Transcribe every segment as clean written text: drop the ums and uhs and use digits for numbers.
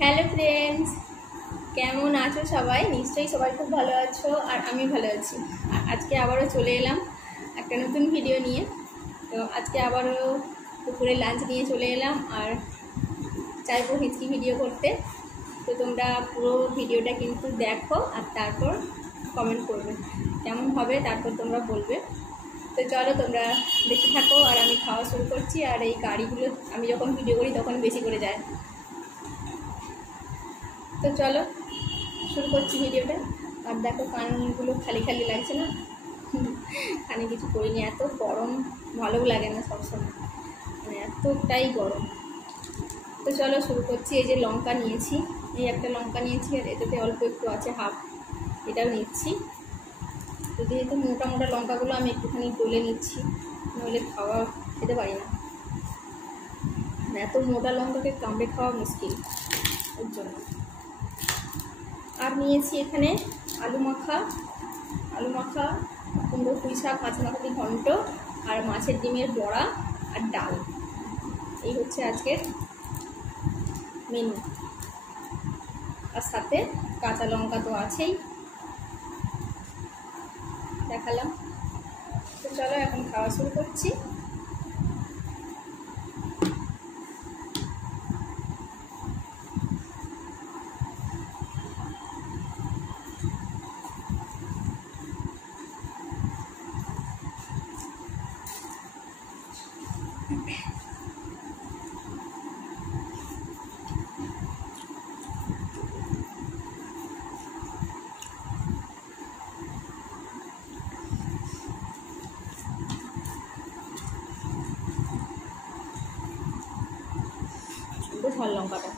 Hello friends, কেমন আছো সবাই? নিশ্চয়ই সবাই খুব ভালো আছো, আর আমি ভালো আছি। আর আজকে আবারও চলে এলাম একটা নতুন ভিডিও নিয়ে। তো আজকে আবারও দুপুরে লাঞ্চ নিয়ে চলে এলাম, আর চাইবো হিচকি ভিডিও করতে। তো তোমরা পুরো ভিডিওটা কিন্তু দেখো, আর তারপর কমেন্ট করবে কেমন হবে, তারপর তোমরা বলবে। তো চলো তোমরা দেখতে থাকো, আর আমি খাওয়া শুরু করছি। আর এই গাড়িগুলো আমি যখন ভিডিও করি তখন বেশি করে যায়। তো চলো শুরু করছি ভিডিওটা। আর দেখো কানগুলো খালি খালি লাগছে না, কানে কিছু করিনি। এত গরম, ভালোও লাগে না সবসময়, মানে এতটাই গরম। তো চলো শুরু করছি। এই যে লঙ্কা নিয়েছি, এই একটা লঙ্কা নিয়েছি, আর এটাতে অল্প একটু আছে, হাফ, এটাও নিচ্ছি। তো যেহেতু মোটা মোটা লঙ্কাগুলো আমি একটুখানি গলে নিচ্ছি, নইলে খেতে পারি না। এত মোটা লঙ্কাকে কামড়ে খাওয়া মুশকিল, ওর জন্য। আর নিয়েছি এখানে আলু মাখা, কুমড়ো পুঁই শাক, মাখামাখি ঘন্ট, আর মাছের ডিমের বড়া, আর ডাল। এই হচ্ছে আজকের মেনু। আর সাথে কাঁচা লঙ্কা তো আছেই, দেখালাম। তো চলো এখন খাওয়া শুরু করছি। ঝাল লঙ্কাটা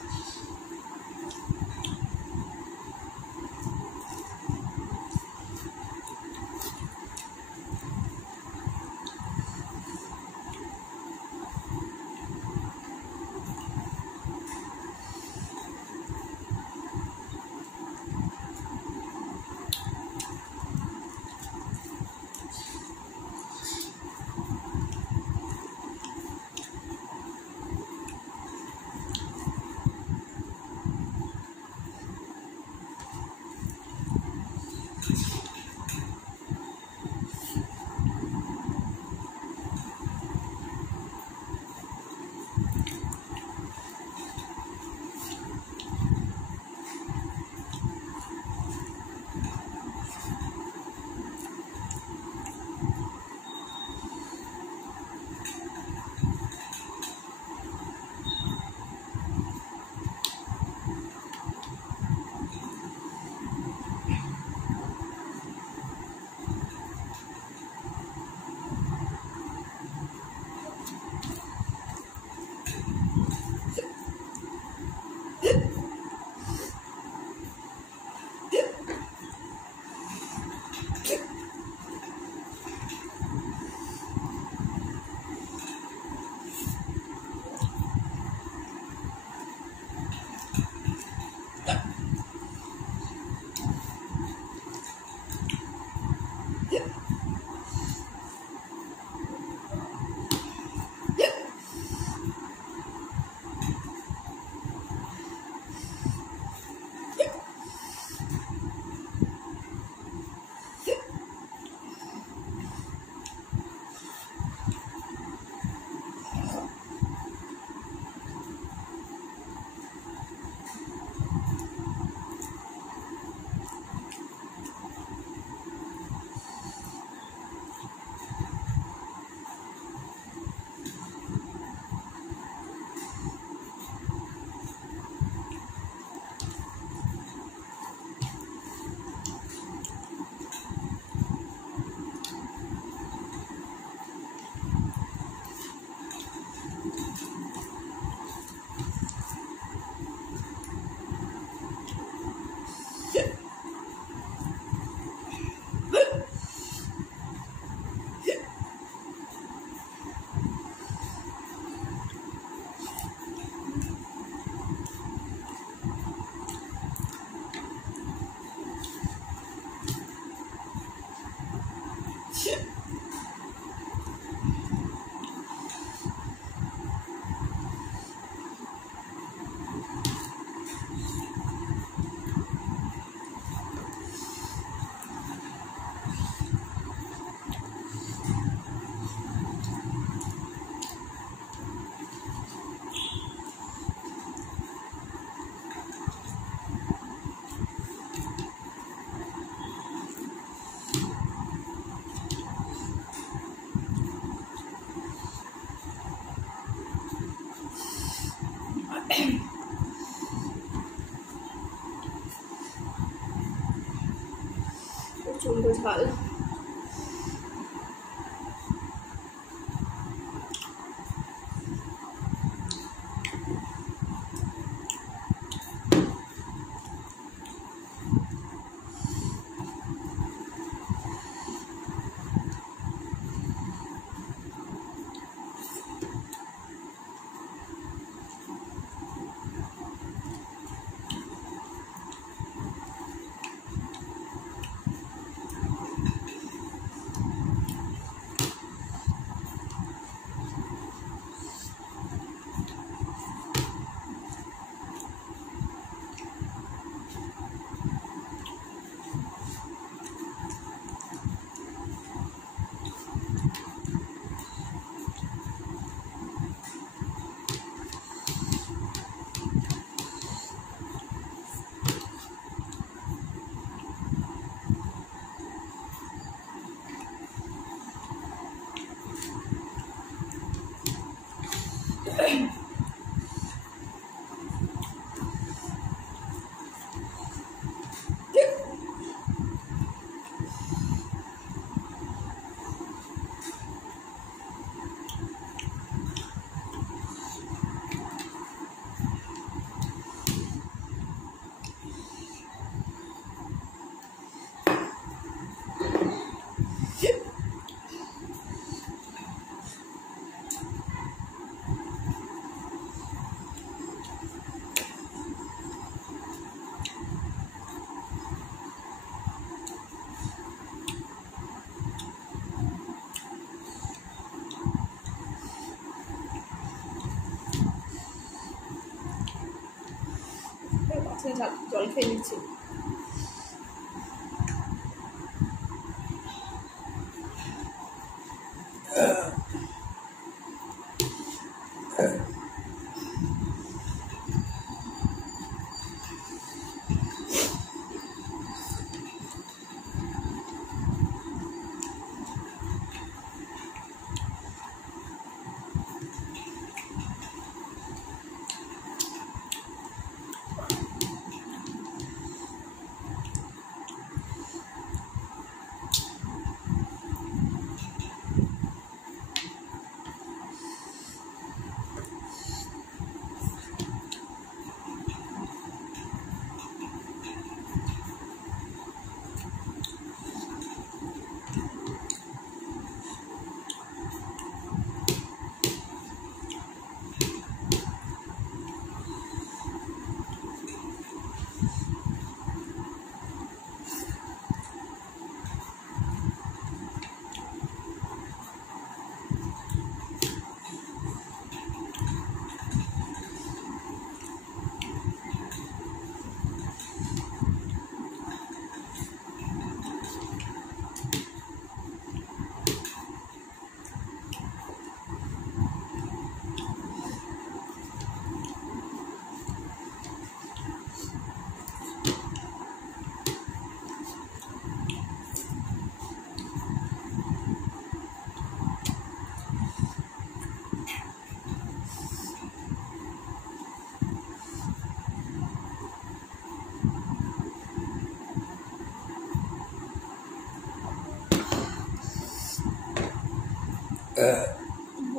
প্রচণ্ড ঝাল। জল খেয়ে নিচ্ছি।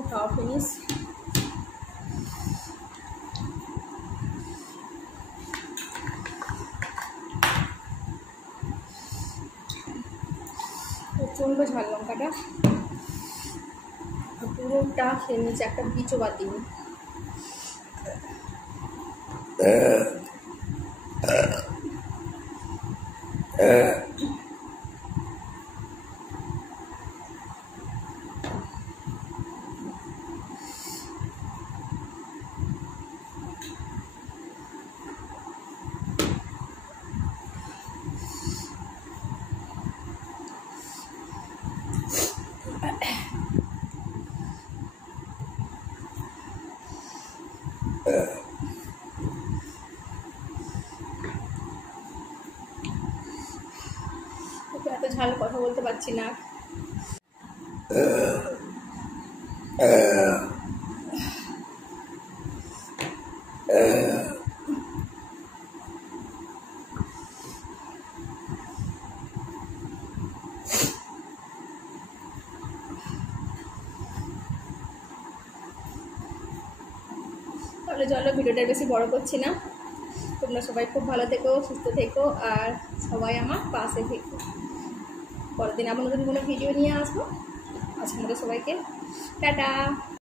খাওয়া ফিনিশ। প্রচণ্ড ঝাল লঙ্কাটা, পুরোটা খেয়ে নিয়েছে, একটা বিচও বাদ দিইনি। এত ঝাল কথা বলতে পারছি না। তাহলে চলো ভিডিওটা বেশি বড় করছি না। তোমরা সবাই খুব ভালো থেকো, সুস্থ থেকো, আর সবাই আমার পাশে থেকো। পরের দিন আবার নতুন কোনো ভিডিও নিয়ে আসবো। আজকের মতো সবাইকে টাটা।